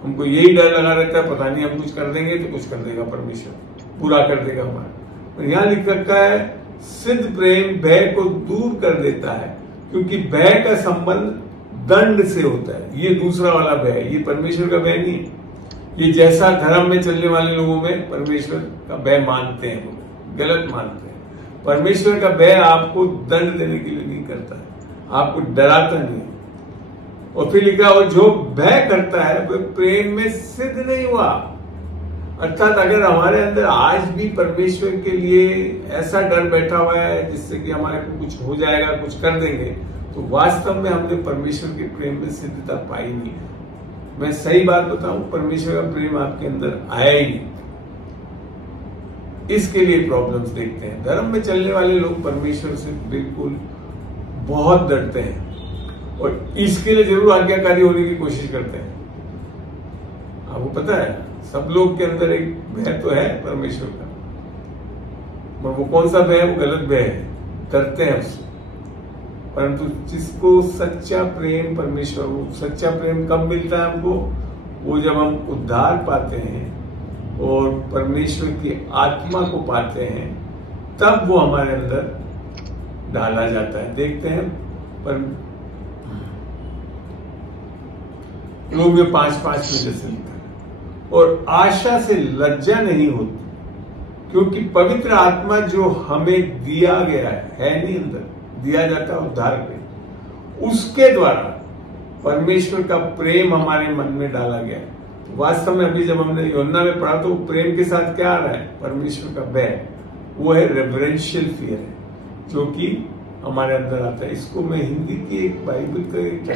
हमको यही डर लगा रहता है, पता नहीं हम कुछ कर देंगे तो कुछ कर देगा परमेश्वर, पूरा कर देगा हमारा। और यहाँ लिख रखा है सिद्ध प्रेम भय को दूर कर देता है, क्योंकि भय का संबंध दंड से होता है। ये दूसरा वाला भय है, ये परमेश्वर का भय नहीं है। ये जैसा धर्म में चलने वाले लोगों में परमेश्वर का भय मानते हैं, वो गलत मानते हैं। परमेश्वर का भय आपको दंड देने के लिए नहीं करता है, आपको डराता नहीं है। और फिर लिखा और जो भय करता है वह प्रेम में सिद्ध नहीं हुआ। अर्थात अगर हमारे अंदर आज भी परमेश्वर के लिए ऐसा डर बैठा हुआ है जिससे कि हमारे को कुछ हो जाएगा, कुछ कर देंगे, तो वास्तव में हमने परमेश्वर के प्रेम में सिद्धता पाई नहीं है। मैं सही बात बताऊं, परमेश्वर का प्रेम आपके अंदर आया ही नहीं। इसके लिए प्रॉब्लम्स देखते हैं। धर्म में चलने वाले लोग परमेश्वर से बिल्कुल बहुत डरते हैं और इसके लिए जरूर आज्ञाकारी होने की कोशिश करते हैं। आपको पता है सब लोग के अंदर एक भय तो है परमेश्वर का, और वो कौन सा भय है? वो गलत भय है, डरते हैं उससे। परंतु जिसको सच्चा प्रेम परमेश्वर, वो सच्चा प्रेम कब मिलता है हमको? वो जब हम उद्धार पाते हैं और परमेश्वर की आत्मा को पाते हैं, तब वो हमारे अंदर डाला जाता है। देखते हैं पर लोग में 5-5 में जैसे लिखा है, और आशा से लज्जा नहीं होती, क्योंकि पवित्र आत्मा जो हमें दिया गया है नहीं, अंदर दिया जाता है उद्धार पे, उसके द्वारा परमेश्वर का प्रेम हमारे मन में डाला गया है। वास्तव में अभी जब हमने यूहन्ना में पढ़ा तो प्रेम के साथ क्या आ रहा है? परमेश्वर का भय, वो है रेवरेंशियल फियर है, जो कि हमारे अंदर आता है। इसको मैं हिंदी की एक बाइबल का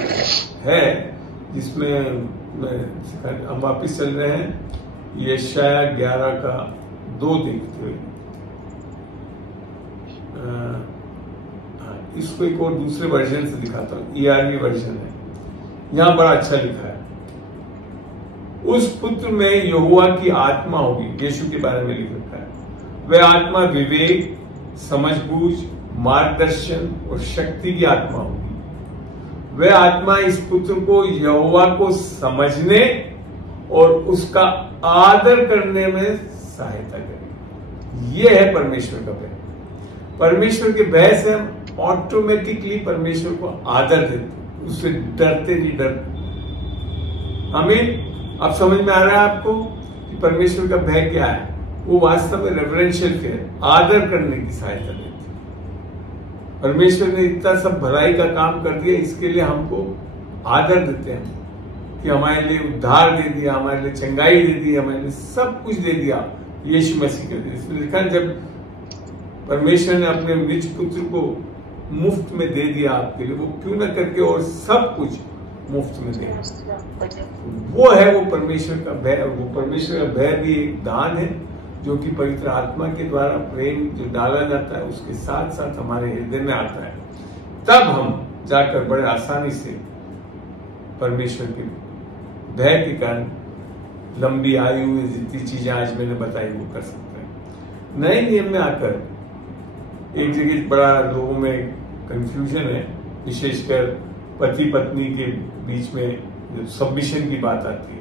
है जिसमें हम वापिस चल रहे हैं यशाया 11 का 2 देखते हुए। इसको एक और दूसरे वर्जन से दिखाता हूं, ERV वर्जन है। यहां बड़ा अच्छा लिखा है, उस पुत्र में यहोवा की आत्मा होगी। यीशु के बारे में लिख रखा है, वह आत्मा विवेक, समझबूझ, मार्गदर्शन और शक्ति की आत्मा होगी। वह आत्मा इस पुत्र को यहोवा को समझने और उसका आदर करने में सहायता करेगी। यह है परमेश्वर का भय। परमेश्वर के भय से हम ऑटोमेटिकली परमेश्वर को आदर देते, उससे डरते नहीं, डरते। हमें अब समझ में आ रहा है आपको कि परमेश्वर का भय क्या है? वो वास्तव में रेवरेंशियल फियर, आदर करने की सहायता देती है। परमेश्वर ने इतना सब भलाई का काम कर दिया, इसके लिए हमको आदर देते हैं कि हमारे लिए उद्धार दे दिया, हमारे लिए चंगाई दे दी, हमारे लिए सब कुछ दे दिया यीशु मसीह कर दिया। इसमें लिखा है जब परमेश्वर ने अपने निज पुत्र को मुफ्त में दे दिया आपके लिए, वो क्यों ना करके और सब कुछ मुफ्त में दे। वो है वो परमेश्वर का भय। वो परमेश्वर का भय भी एक दान है जो कि पवित्र आत्मा के द्वारा प्रेम जो डाला जाता है उसके साथ साथ हमारे हृदय में आता है। तब हम जाकर बड़े आसानी से परमेश्वर के भय के कारण लंबी आयु जितनी चीजें आज मैंने बताई वो कर सकते हैं। नए नियम में आकर एक जगह बड़ा लोगों में कंफ्यूजन है, विशेषकर पति पत्नी के बीच में जो सबमिशन की बात आती है,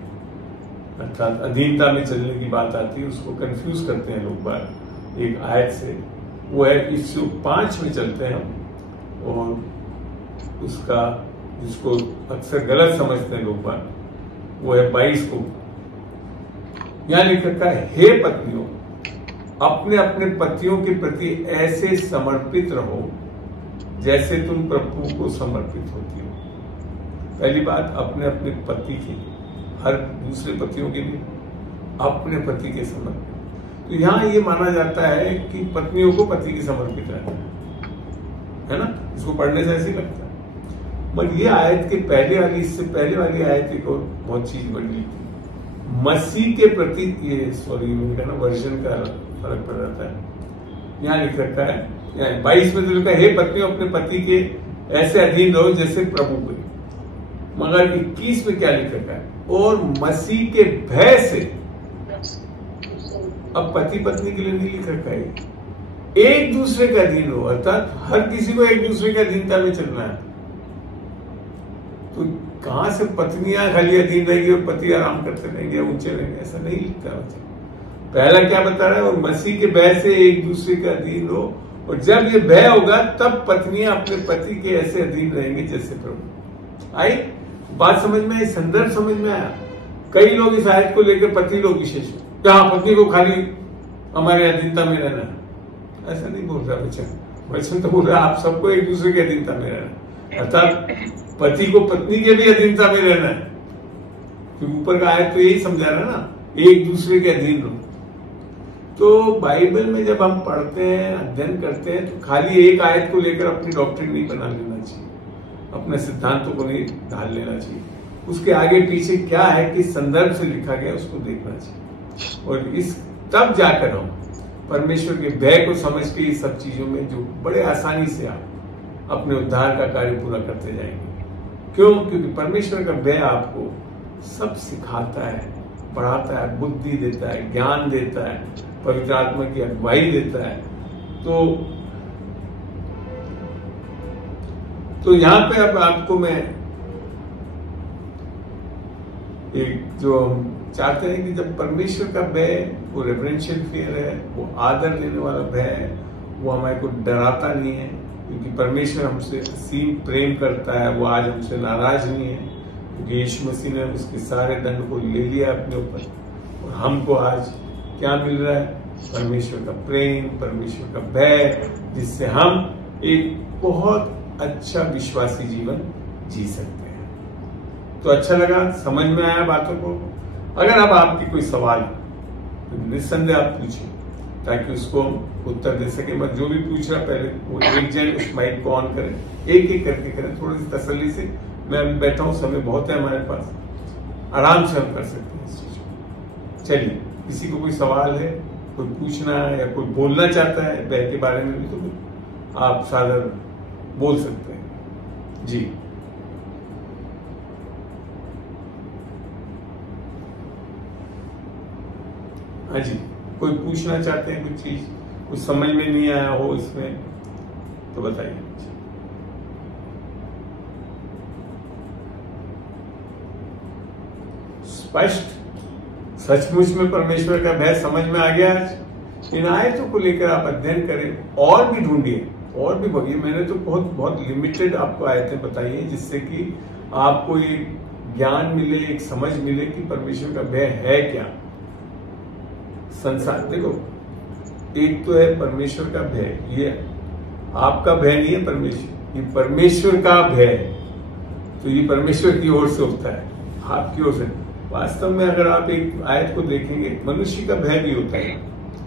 अर्थात अधीनता में चलने की बात आती है, उसको कंफ्यूज करते हैं लोग बार एक आयत से। वो है इफ्सियों 5 में चलते हैं हम, और उसका जिसको अक्सर गलत समझते हैं लोग बार, वो है 22 को। यहां लिख रखा है, हे पत्नियों, अपने अपने पतियों के प्रति ऐसे समर्पित रहो जैसे तुम प्रभु को समर्पित होती हो। पहली बात, अपने अपने पति के, हर दूसरे पतियों के लिए अपने पति के समर्पित। तो यहां ये माना जाता है कि पत्नियों को पति के समर्पित रहना है ना। इसको पढ़ने से ऐसे ही लगता है। मगर ये आयत के पहले वाली, इससे पहले वाली आयत एक और बहुत चीज बन गई थी। मसीह के प्रति, ये सॉरी मैंने कहा ना, वर्जन का फर्क पड़ जाता है। यहाँ लिख रखा है, 22 में तो लिखा है, हे पत्नियों अपने पति के ऐसे अधीन रहो जैसे प्रभु के। मगर 21 में क्या लिख रखा है, और मसीह के भय से। अब पति पत्नी के लिए नहीं लिख रखा है, एक दूसरे का अधीन हो, अर्थात हर किसी को एक दूसरे के अधीनता में चलना है। तो कहां से पत्नियां खाली अधीन रहेगी और पति आराम करते रहेंगे, ऊंचे रहेंगे, ऐसा नहीं लिखता है। पहला क्या बता रहा है, और मसीह के भय से एक दूसरे का अधीन हो, और जब ये भय होगा तब पत्नियां अपने पति के ऐसे अधीन रहेंगे जैसे प्रभु। आई बात समझ में आई, संदर्भ समझ में आया। कई लोग इस आयत को लेकर पति लोग विशेष, जहां पत्नी को खाली हमारे अधीनता में रहना है, ऐसा नहीं बोल रहा वचन। वचन तो बोल रहा है आप सबको एक दूसरे के अधीनता में रहना, अर्थात पति को पत्नी के भी अधीनता में रहना है। क्योंकि ऊपर का आयत तो यही समझा रहा है ना, एक दूसरे के अधीन रहो। तो बाइबल में जब हम पढ़ते हैं, अध्ययन करते हैं, तो खाली एक आयत को लेकर अपनी डॉक्ट्रिन नहीं बना लेना चाहिए, अपने सिद्धांतों को नहीं ढाल लेना चाहिए। उसके आगे पीछे क्या है, किस संदर्भ से लिखा गया, उसको देखना चाहिए। और इस तब जाकर हम परमेश्वर के भय को समझ के इस सब चीजों में जो बड़े आसानी से आप अपने उद्धार का कार्य पूरा करते जाएंगे। क्यों? क्योंकि परमेश्वर का भय आपको सब सिखाता है, पढ़ाता है, बुद्धि देता है, ज्ञान देता है, पवित्र आत्मा की अगुवाई देता है। तो यहां पे अब आपको मैं एक जो हम चाहते हैं कि जब परमेश्वर का भय, वो रेवरेंशियल फियर है, वो आदर लेने वाला भय है, वो हमारे को डराता नहीं है, क्योंकि परमेश्वर हमसे असीम प्रेम करता है, वो आज हमसे नाराज नहीं है, क्योंकि यीशु मसीह ने उसके सारे दंड को ले लिया अपने ऊपर। और हमको आज क्या मिल रहा है? परमेश्वर का प्रेम, परमेश्वर का भय, जिससे हम एक बहुत अच्छा विश्वासी जीवन जी सकते हैं। तो अच्छा लगा, समझ में आया बातों को? अगर अब आपकी कोई सवाल तो निस्संदेह आप पूछिए, ताकि उसको उत्तर दे सके। मैं जो भी पूछ रहा पहले वो एक जन उस माइक को ऑन करें, एक एक करके करें, थोड़ी सी तसल्ली से। मैं अभी बैठा हूं, समय बहुत है हमारे पास, आराम से हम कर सकते हैं इस चीज को। चलिए, किसी को कोई सवाल है, कोई पूछना है या कोई बोलना चाहता है भय के बारे में भी, तो आप सादर बोल सकते हैं जी। हाँ जी, कोई पूछना चाहते हैं कुछ चीज, कुछ समझ में नहीं आया हो इसमें, तो बताइए। स्पष्ट, सचमुच में परमेश्वर का भय समझ में आ गया। आज इन आयतों को लेकर आप अध्ययन करें, और भी ढूंढिए, और भी बढ़िए। मैंने तो बहुत बहुत लिमिटेड आपको आयतें बताई हैं, जिससे कि आपको एक ज्ञान मिले, एक समझ मिले कि परमेश्वर का भय है क्या। संसार, देखो, एक तो है परमेश्वर का भय, ये आपका भय नहीं है परमेश्वर, ये परमेश्वर का भय है। तो ये परमेश्वर की ओर से होता है, आपकी ओर से। वास्तव में अगर आप एक आयत को देखेंगे, मनुष्य का भय भी होता है,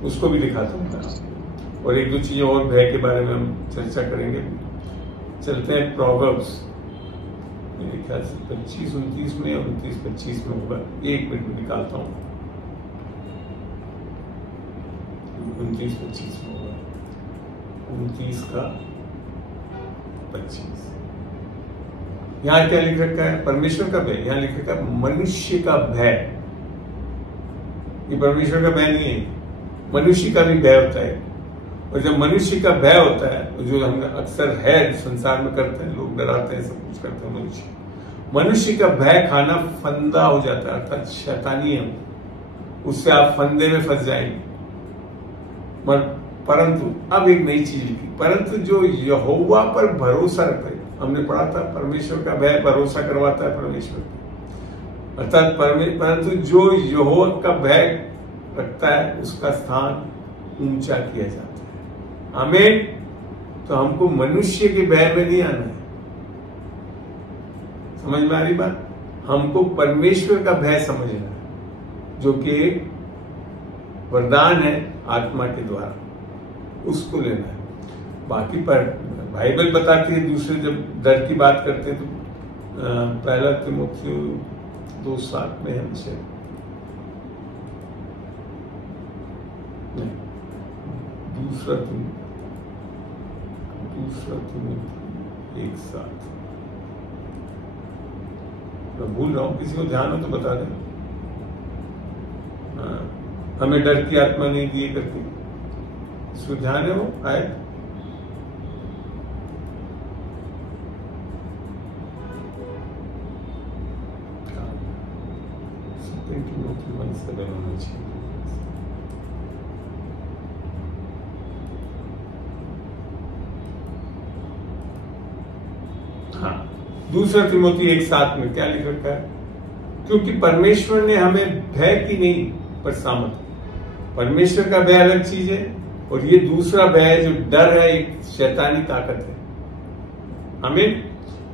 उसको भी दिखाता हूं मैं, और एक दो चीजें और भय के बारे में हम चर्चा करेंगे। चलते हैं प्रोवर्ब्स, मेरे ख्याल से 25-29 में, 29-25 में होगा। एक मिनट में निकालता हूं, 29-25 में होगा, 29 का 25। यहां क्या लिख रखा है? परमेश्वर का भय। यहां लिख रखा है मनुष्य का भय। ये परमेश्वर का भय नहीं है, मनुष्य का भी भय होता है। और जब मनुष्य का भय होता है, जो हम अक्सर है संसार में करते हैं, लोग डराते हैं, सब कुछ करते हैं। मनुष्य का भय खाना फंदा हो जाता है, अर्थात शैतानी है, उससे आप फंदे में फंस जाएंगे। परंतु अब एक नई चीज लिखी, परंतु जो यहोवा पर भरोसा रखे, हमने पढ़ा था परमेश्वर का भय भरोसा करवाता है परमेश्वर, अर्थात परंतु जो यहोवा का भय रखता है उसका स्थान ऊंचा किया जाता है। आमीन। तो हमको मनुष्य के भय में नहीं आना है। समझ में आ रही बात? हमको परमेश्वर का भय समझना है, जो कि एक वरदान है आत्मा के द्वारा, उसको लेना है। बाकी पर बाइबल बताती है, दूसरे जब डर की बात करते हैं तो पहला तीमुथियुस 2:7 में है हमसे, दूसरा तीमुथियुस 1:7। मैं भूल रहा हूं, किसी को ध्यान हो तो बता दें। हमें डर की आत्मा नहीं दिए करती, इसको ध्यान है वो आयत। हाँ, दूसरा तीमुथि 1:7 में क्या लिख रखा है? क्योंकि परमेश्वर ने हमें भय की नहीं पर सामर्थ। परमेश्वर का भय अलग चीज है, और ये दूसरा भय जो डर है एक शैतानी ताकत है। आमीन।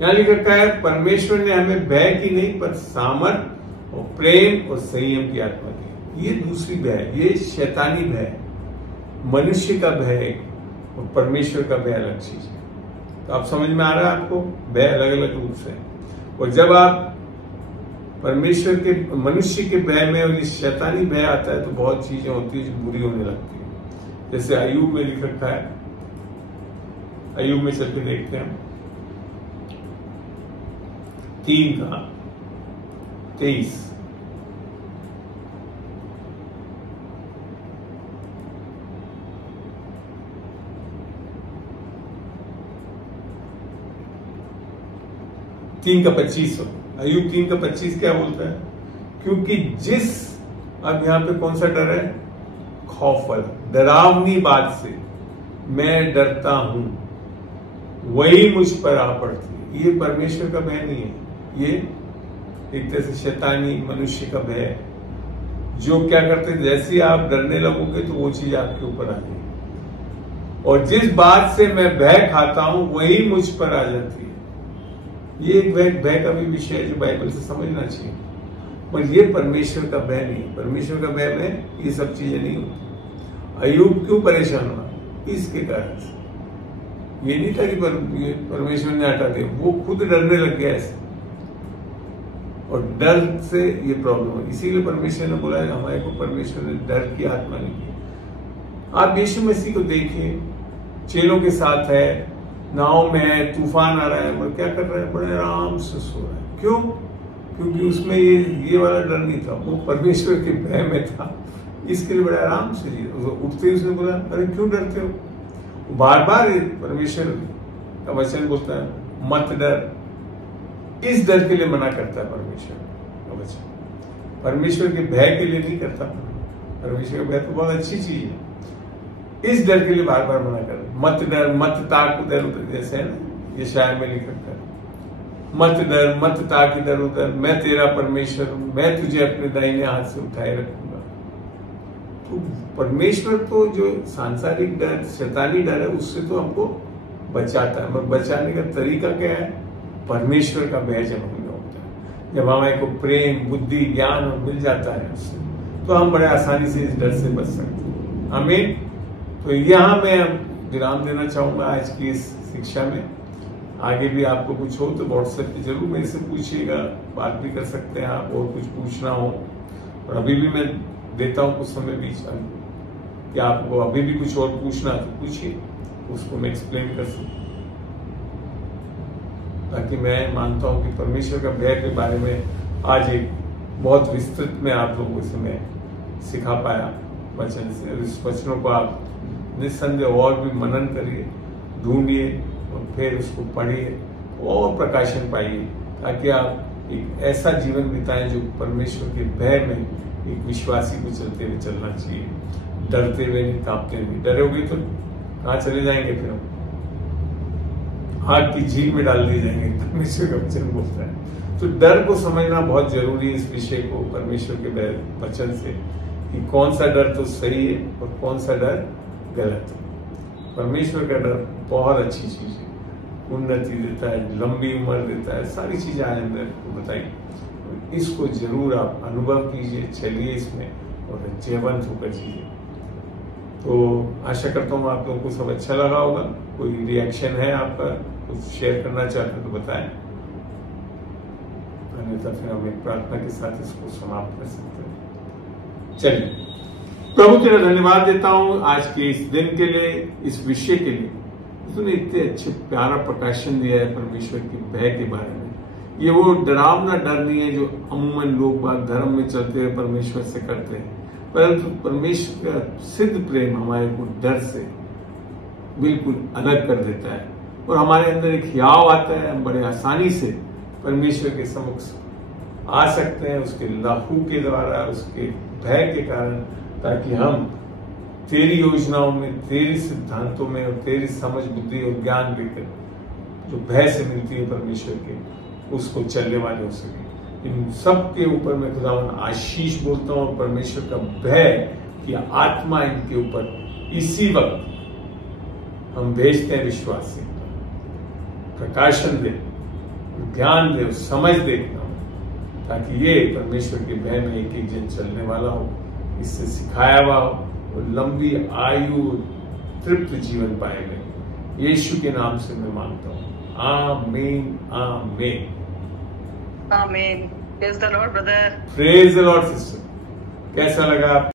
यहां लिख रखा है परमेश्वर ने हमें भय की नहीं पर सामर्थ और प्रेम और संयम की आत्मा दी। ये दूसरी भय, ये शैतानी भय, मनुष्य का भय और परमेश्वर का भय अलग चीज है। तो आप समझ में आ रहा है आपको? भय अलग अलग रूप से। और जब आप परमेश्वर के मनुष्य के भय में और ये शैतानी भय आता है तो बहुत चीजें होती है जो बुरी होने लगती है। जैसे अय्यूब में लिख रखा है, अय्यूब में चल के देखते हैं 3:23। अय्यूब 3:25 क्या बोलता है? क्योंकि जिस, अब यहां पे कौन सा डर है? खौफ वाला, डरावनी बात से मैं डरता हूं वही मुझ पर आ पड़ती। ये परमेश्वर का भय नहीं है, ये एक तरह से शैतानी मनुष्य का भय है, जो क्या करते हैं जैसे आप डरने लगोगे तो वो चीज आपके ऊपर आ जाएगी। और जिस बात से मैं भय खाता हूं वही मुझ पर आ जाती है। ये एक भय का भी विषय है जो बाइबल से समझना चाहिए, पर ये परमेश्वर का भय नहीं। परमेश्वर का भय में ये सब चीजें नहीं होती। अय्यूब क्यों परेशान हुआ? इसके कारण से। ये नहीं था कि परमेश्वर ने हटा दिया, वो खुद डरने लग गया ऐसे, और डर से ये प्रॉब्लम है। इसीलिए परमेश्वर ने बोला हमारे को परमेश्वर ने डर की आत्मा नहीं दी। आप यीशु मसीह को देखिए, चेलों के साथ है, नाव में है, तूफान आ रहा है, और क्या कर रहा है? बड़े आराम से सो रहा है। क्यों? क्योंकि उसमें ये वाला डर नहीं था, वो परमेश्वर के भय में था, इसके लिए बड़े आराम से जी। उठते ही उसने बोला अरे क्यों डरते हो? बार बार परमेश्वर का वचन बोलता है मत डर। इस डर के लिए मना करता है परमेश्वर का वचन, परमेश्वर के भय के लिए नहीं करता। परमेश्वर का भय तो बहुत अच्छी चीज है, इस डर के लिए बार बार मना कर, मत डर मत ताक इधर उधर, जैसे है ना ये शायर में लिख रखा है, मत डर मत ताक इधर उधर, मैं तेरा परमेश्वर हूं, मैं तुझे अपने दाहिने हाथ से उठाए रखूंगा। तो परमेश्वर तो जो सांसारिक डर, शैतानी डर है, उससे तो हमको बचाता है। मगर बचाने का तरीका क्या है? परमेश्वर का भय जब हमें होता है, जब हमारे को प्रेम बुद्धि ज्ञान मिल जाता है उससे, तो हम बड़े आसानी से इस डर से बच सकते हैं। आमीन। तो यहाँ मैं विराम देना चाहूंगा आज की इस शिक्षा में। आगे भी आपको कुछ हो तो व्हाट्सएप पे जरूर मेरे से पूछिएगा, बात भी कर सकते हैं आप, और कुछ पूछना हो। और अभी भी मैं देता हूँ कुछ समय बीच में कि आपको अभी भी कुछ और पूछना तो पूछिए, उसको मैं एक्सप्लेन कर सकूं। ताकि मैं मानता हूं कि परमेश्वर का भय के बारे में आज एक बहुत विस्तृत में आप लोगों से मैं सिखा पाया वचन से। इस वचनों को आप निस्संदेह और भी मनन करिए, ढूंढिए और फिर उसको पढ़िए और प्रकाशन पाइए, ताकि आप एक ऐसा जीवन बिताएं जो परमेश्वर के भय में एक विश्वासी को चलते हुए चलना चाहिए, डरते हुए नहीं, कांपते हुए। डरोगे तो कहाँ चले जाएंगे? फिर हम आग की झील में डाल दिए जाएंगे, परमेश्वर का वचन बोलता है। तो डर को समझना बहुत जरूरी है, इस विषय को परमेश्वर के वचन से, कि कौन सा डर तो सही है और कौन सा डर गलत है। परमेश्वर का डर बहुत अच्छी चीज है, उन्नति देता है, लंबी उम्र देता है, सारी चीजें आज हमने आपको बताई। इसको जरूर आप अनुभव कीजिए, चलिए इसमें और जयवंत होकर जिए। तो आशा करता हूँ आप लोगों को सब अच्छा लगा होगा। कोई रिएक्शन है आपका, कुछ शेयर करना चाहते हैं तो बताएं, अन्यथा फिर हम एक प्रार्थना के साथ इसको समाप्त कर सकते हैं। चलिए, प्रभु तेरा धन्यवाद देता हूँ आज के इस दिन के लिए, इस विषय के लिए। उसने इतने अच्छे प्यारा प्रकाशन दिया है परमेश्वर की भय के बारे में। ये वो डरावना डर नहीं है जो अमूमन लोग बात धर्म में चलते हुए परमेश्वर से करते हैं, परंतु परमेश्वर का सिद्ध प्रेम हमारे को डर से बिल्कुल अलग कर देता है और हमारे अंदर एक हियाव आता है। हम बड़े आसानी से परमेश्वर के समक्ष आ सकते हैं, उसके लहू के द्वारा, उसके भय के कारण, ताकि हम तेरी योजनाओं में, तेरी सिद्धांतों में और तेरी समझ, बुद्धि और ज्ञान लेकर जो भय से मिलती है परमेश्वर के, उसको चलने वाले हो सके। इन सब के ऊपर मैं खुदावन आशीष बोलता हूँ और परमेश्वर का भय की आत्मा इनके ऊपर इसी वक्त हम भेजते हैं। विश्वास से प्रकाशन दे, ध्यान दे, समझ दे, ताकि ये परमेश्वर के भय में एक एक जन चलने वाला हो, इससे सिखाया हुआ हो और लंबी आयु, तृप्त जीवन पाएगा। यीशु के नाम से मैं मांगता हूँ, आमीन, आमीन, आमीन। Praise the Lord brother. Praise the Lord sister. कैसा लगा आप?